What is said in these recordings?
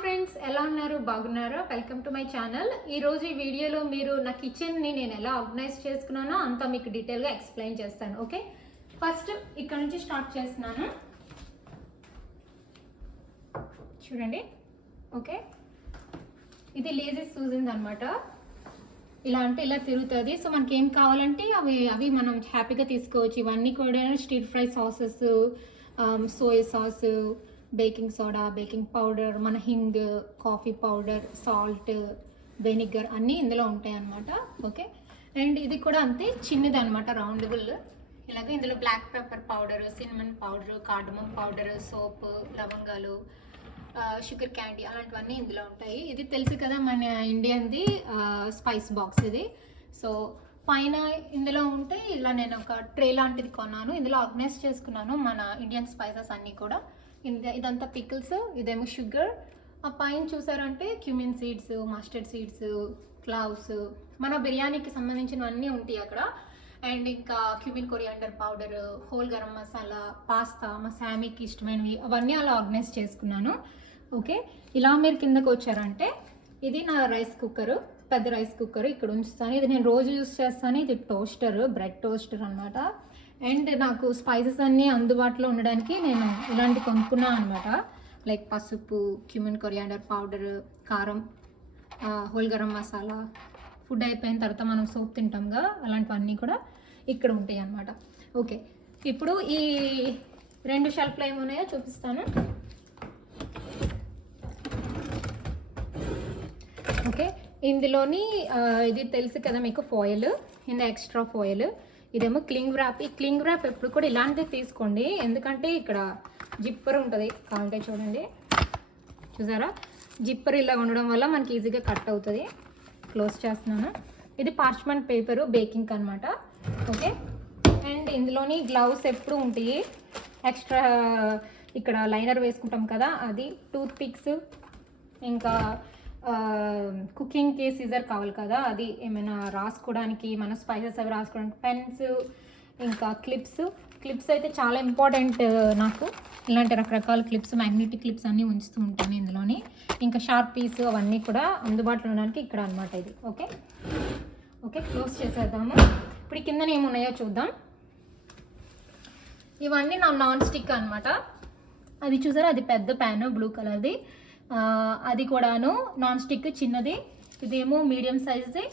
Friends, ఎలా ఉన్నారు? బాగున్నారా? Welcome to my channel. ఈరోజు ఈ వీడియోలో మీరు నా కిచెన్ని నేను ఎలా ఆర్గనైజ్ చేసుకున్నానో అంతా మీకు డీటెయిల్గా ఎక్స్ప్లెయిన్ చేస్తాను. ఓకే, ఫస్ట్ ఇక్కడ నుంచి స్టార్ట్ చేస్తున్నాను. చూడండి. ఓకే, ఇది లేజీ సూజింగ్ అనమాట. ఇలా అంటే ఇలా తిరుగుతుంది. సో మనకి ఏం కావాలంటే అవి మనం హ్యాపీగా తీసుకోవచ్చు. ఇవన్నీ కూడా street fry sauces, soya sauce, baking soda, baking powder, మన hing, coffee powder, salt, vinegar అన్నీ ఇందులో ఉంటాయి అన్నమాట. ఓకే, అండ్ ఇది కూడా అంతే, చిన్నది అనమాట, రౌండబుల్. ఇలాగే ఇందులో black pepper powder, cinnamon powder, cardamom powder, సోప్, లవంగాలు, షుగర్ క్యాండీ అలాంటివన్నీ ఇందులో ఉంటాయి. ఇది తెలుసు కదా మన ఇండియన్ది స్పైస్ బాక్స్ ఇది. సో పైన ఇందులో ఉంటే ఇలా నేను ఒక ట్రే లాంటిది కొన్నాను. ఇందులో ఆర్గనైజ్ చేసుకున్నాను మన ఇండియన్ స్పైసెస్ అన్నీ కూడా. ఇదంతా పికిల్స్, ఇదేమో షుగర్. ఆ పైన చూసారంటే cumin seeds, mustard seeds, cloves, మన బిర్యానీకి సంబంధించినవన్నీ ఉంటాయి అక్కడ. అండ్ ఇంకా cumin coriander powder, whole garam masala, pasta, మా శామీకి ఇష్టమైనవి అవన్నీ అలా ఆర్గనైజ్ చేసుకున్నాను. ఓకే, ఇలా మీరు కిందకు వచ్చారంటే ఇది నా రైస్ కుక్కర్, పెద్ద రైస్ కుక్కర్ ఇక్కడ ఉంచుతాను. ఇది నేను రోజు యూస్ చేస్తాను. ఇది టోస్టర్, బ్రెడ్ టోస్టర్ అనమాట. అండ్ నాకు స్పైసెస్ అన్నీ అందుబాటులో ఉండడానికి నేను ఇలాంటి కొనుక్కున్నాను అనమాట. లైక్ పసుపు, క్యూమిన్ కొరియాండర్ పౌడర్, కారం, హోల్ గరం మసాలా. ఫుడ్ అయిపోయిన తర్వాత మనం సోప్ తింటాంగా, అలాంటివన్నీ కూడా ఇక్కడ ఉంటాయి అన్నమాట. ఓకే, ఇప్పుడు ఈ 2 షెల్ఫ్లు ఏమున్నాయో చూపిస్తాను. ఓకే, ఇందులోని ఇది తెలుసు కదా మీకు, ఫాయిల్, ఇంత ఎక్స్ట్రా ఫాయిల్. ఇదేమో క్లింగ్ ర్యాప్. ఈ క్లింగ్ ర్యాప్ ఎప్పుడు కూడా ఇలాంటివి తీసుకోండి, ఎందుకంటే ఇక్కడ జిప్పర్ ఉంటుంది. కావాలంటే చూడండి, చూసారా, జిప్పర్ ఇలా ఉండడం వల్ల మనకి ఈజీగా కట్ అవుతుంది. క్లోజ్ చేస్తున్నాను. ఇది పార్చ్మెంట్ పేపరు, బేకింగ్ అనమాట. ఓకే, అండ్ ఇందులోని గ్లౌస్ ఎప్పుడు ఉంటాయి. ఎక్స్ట్రా ఇక్కడ లైనర్ వేసుకుంటాం కదా, అది, టూత్ పిక్స్, ఇంకా కుకింగ్కి సీజర్ కావాలి కదా, అది, ఏమైనా రాసుకోవడానికి, మన స్పైసెస్ అవి రాసుకోవడానికి పెన్స్, ఇంకా క్లిప్స్ అయితే చాలా ఇంపార్టెంట్ నాకు. ఇలాంటి రకరకాల క్లిప్స్, మ్యాగ్నెటిక్ క్లిప్స్ అన్నీ ఉంచుతూ ఉంటాను ఇందులోని. ఇంకా షార్ప్ పీస్ అవన్నీ కూడా అందుబాటులో ఉండడానికి ఇక్కడ అనమాట ఇది. ఓకే ఓకే, క్లోజ్ చేసేద్దాము. ఇప్పుడు కిందన ఏమున్నాయో చూద్దాం. ఇవన్నీ నా నాన్ స్టిక్ అనమాట. అది చూసారా, అది పెద్ద ప్యాన్, బ్లూ కలర్ది. అది కూడాను నాన్ స్టిక్, చిన్నది. ఇదేమో మీడియం సైజ్ది.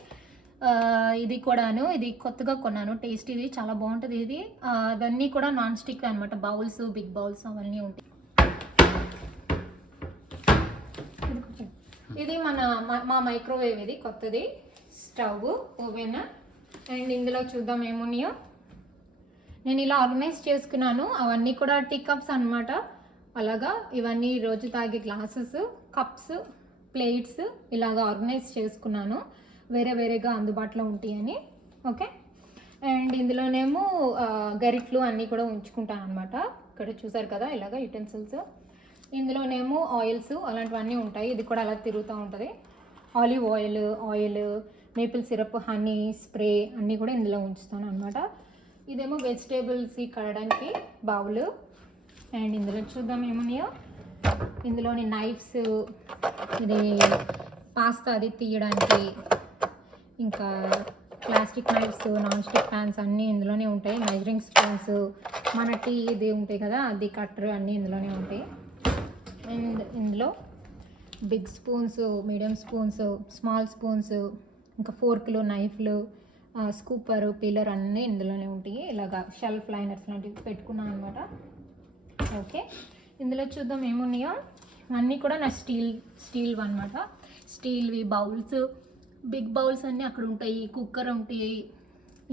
ఇది కూడాను, ఇది కొత్తగా కొన్నాను, టేస్ట్, ఇది చాలా బాగుంటుంది. ఇది అవన్నీ కూడా నాన్ స్టిక్ అనమాట. బౌల్స్, బిగ్ బౌల్స్ అవన్నీ ఉంటాయి. ఇది మా మైక్రోవేవ్, ఇది కొత్తది, స్టవ్, ఓవెన్. అండ్ ఇందులో చూద్దాం ఏమున్నాయో. నేను ఇలా ఆర్గనైజ్ చేసుకున్నాను. అవన్నీ కూడా టీ కప్స్ అనమాట. అలాగా ఇవన్నీ రోజు తాగే గ్లాసెస్, కప్స్, ప్లేట్స్ ఇలాగా ఆర్గనైజ్ చేసుకున్నాను, వేరే వేరేగా అందుబాటులో ఉంటాయని. ఓకే, అండ్ ఇందులోనేమో గరిట్లు అన్నీ కూడా ఉంచుకుంటాను అనమాట. ఇక్కడ చూసారు కదా, ఇలాగ యుటెన్సిల్స్. ఇందులోనేమో ఆయిల్స్ అలాంటివన్నీ ఉంటాయి. ఇది కూడా అలా తిరుగుతూ ఉంటుంది. Olive oil, maple syrup, honey, spray అన్నీ కూడా ఇందులో ఉంచుతాను అనమాట. ఇదేమో వెజిటేబుల్స్ కడడానికి బౌల్. అండ్ ఇందులో చూద్దాం ఏమున్నాయో. ఇందులోని నైఫ్స్, ఇది పాస్తా అది తీయడానికి, ఇంకా plastic knifes, non stick fans అన్నీ ఇందులోనే ఉంటాయి. మెజరింగ్ స్పూన్స్, మన టీ ఇది ఉంటాయి కదా, అది కట్టర్ అన్నీ ఇందులోనే ఉంటాయి. అండ్ ఇందులో big spoons, medium spoons, small spoons, ఇంకా ఫోర్క్లు, నైఫ్లు, స్కూపర్, పీలర్ అన్నీ ఇందులోనే ఉంటాయి. ఇలాగా షెల్ఫ్ లైనర్స్ లాంటివి పెట్టుకున్నాను అనమాట. ఓకే, ఇందులో చూద్దాం ఏమున్నాయో. అన్నీ కూడా నా స్టీల్ అనమాట. స్టీల్వి బౌల్స్, బిగ్ బౌల్స్ అన్నీ అక్కడ ఉంటాయి. కుక్కర్ ఉంటాయి.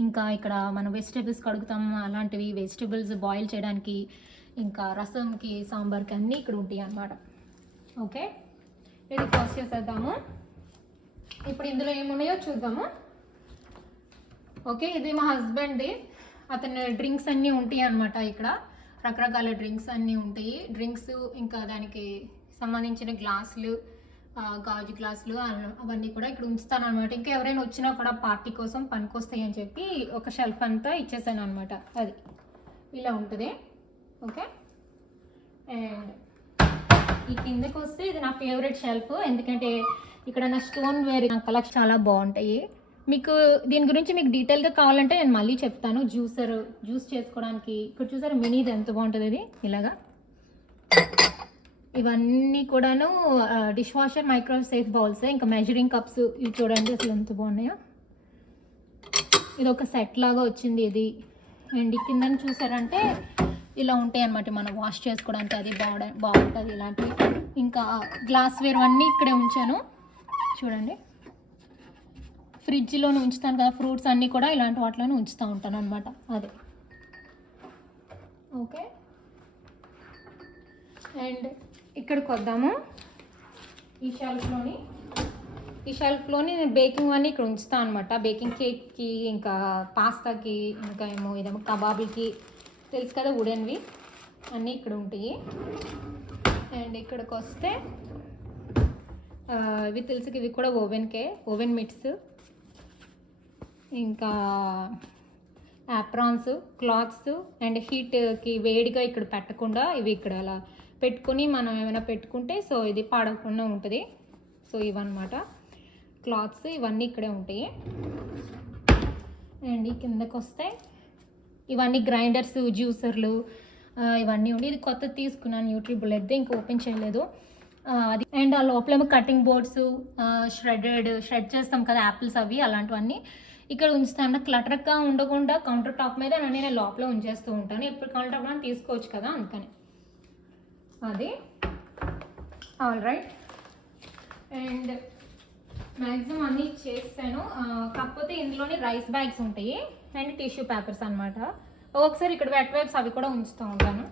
ఇంకా ఇక్కడ మనం వెజిటేబుల్స్ కడుగుతాము, అలాంటివి, వెజిటేబుల్స్ బాయిల్ చేయడానికి, ఇంకా రసంకి, సాంబార్కి అన్నీ ఇక్కడ ఉంటాయి అన్నమాట. ఓకే, ఇది క్లోజ్ చేసేద్దాము. ఇప్పుడు ఇందులో ఏమున్నాయో చూద్దాము. ఓకే, ఇది మా హస్బెండ్ది. అతని డ్రింక్స్ అన్నీ ఉంటాయి అన్నమాట. ఇక్కడ రకరకాల డ్రింక్స్ అన్నీ ఉంటాయి. డ్రింక్స్, ఇంకా దానికి సంబంధించిన గ్లాసులు, గాజు గ్లాసులు అవన్నీ కూడా ఇక్కడ ఉంచుతాను అనమాట. ఇంకా ఎవరైనా వచ్చినా కూడా పార్టీ కోసం పనికొస్తాయి అని చెప్పి ఒక షెల్ఫ్ అంతా ఇచ్చేసాను అనమాట. అది ఇలా ఉంటుంది. ఓకే, అండ్ ఈ కిందకి వస్తే ఇది నా ఫేవరెట్ షెల్ఫ్, ఎందుకంటే ఇక్కడ నా స్టోన్ వేర్ కలెక్షన్ చాలా బాగుంటాయి. మీకు దీని గురించి మీకు డీటెయిల్గా కావాలంటే నేను మళ్ళీ చెప్తాను. జ్యూస్ చేసుకోవడానికి ఇక్కడ చూసారు మినీది ఎంత బాగుంటుంది ఇది ఇలాగా. ఇవన్నీ కూడాను dish washer microwave safe bowls, ఇంకా మెజరింగ్ కప్స్ ఇవి చూడండి అసలు ఎంత బాగున్నాయో. ఇది ఒక సెట్ లాగా వచ్చింది ఇది. అండ్ కింద చూసారంటే ఇలా ఉంటాయి అన్నమాట, మనం వాష్ చేసుకోవడానికి అది బాగుంటుంది ఇలాంటివి. ఇంకా గ్లాస్ వేర్ అన్నీ ఇక్కడే ఉంచాను చూడండి. ఫ్రిడ్జ్లోనే ఉంచుతాను కదా ఫ్రూట్స్ అన్నీ కూడా ఇలాంటి వాటిలోనే ఉంచుతూ ఉంటాను అనమాట. అదే ఓకే. అండ్ ఇక్కడికి వద్దాము. ఈ షెల్ఫ్లోని నేను బేకింగ్ అన్నీ ఇక్కడ ఉంచుతాను అనమాట. బేకింగ్ కేక్కి, ఇంకా పాస్తాకి, ఇంకా ఇదేమో కబాబులకి తెలుసు కదా వుడెన్వి అన్నీ ఇక్కడ ఉంటాయి. అండ్ ఇక్కడికి వస్తే ఇవి తెలుసు, ఇవి కూడా ఓవెన్ మిట్స్, ఇంకా యాప్రాన్స్, క్లాత్స్. అండ్ హీట్కి వేడిగా ఇక్కడ పెట్టకుండా ఇవి ఇక్కడ అలా పెట్టుకొని మనం ఏమైనా పెట్టుకుంటే సో ఇది పాడకుండా ఉంటుంది. సో ఇవన్నమాట క్లాత్స్, ఇవన్నీ ఇక్కడే ఉంటాయి. అండ్ ఈ కిందకు వస్తే ఇవన్నీ గ్రైండర్స్, జ్యూసర్లు ఇవన్నీ ఉండి. ఇది కొత్తది తీసుకున్నాను న్యూట్రీ బుల్లెట్ది, ఇంకా ఓపెన్ చేయలేదు అది. అండ్ ఆ లోపలేమో కటింగ్ బోర్డ్స్, షెడ్ చేస్తాం కదా యాపిల్స్ అవి అలాంటివన్నీ ఇక్కడ ఉంచుతాను. క్లటర్గా ఉండకుండా కౌంటర్ టాప్ మీద నేను లోపల ఉంచేస్తూ ఉంటాను. ఎప్పుడు కౌంటర్ టాప్ తీసుకోవచ్చు కదా అందుకని అది. All right. అండ్ మ్యాక్సిమం అన్నీ చేస్తాను, కాకపోతే ఇందులోని రైస్ బ్యాగ్స్ ఉంటాయి అండ్ టిష్యూ పేపర్స్ అనమాట. ఒకసారి ఇక్కడ వెట్ వైప్స్ అవి కూడా ఉంచుతూ ఉంటాను.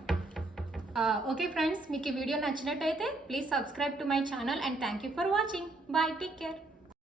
ఓకే ఫ్రెండ్స్, మీకు ఈ వీడియో నచ్చినట్టయితే please subscribe to my channel and thank you for watching. Bye, take care.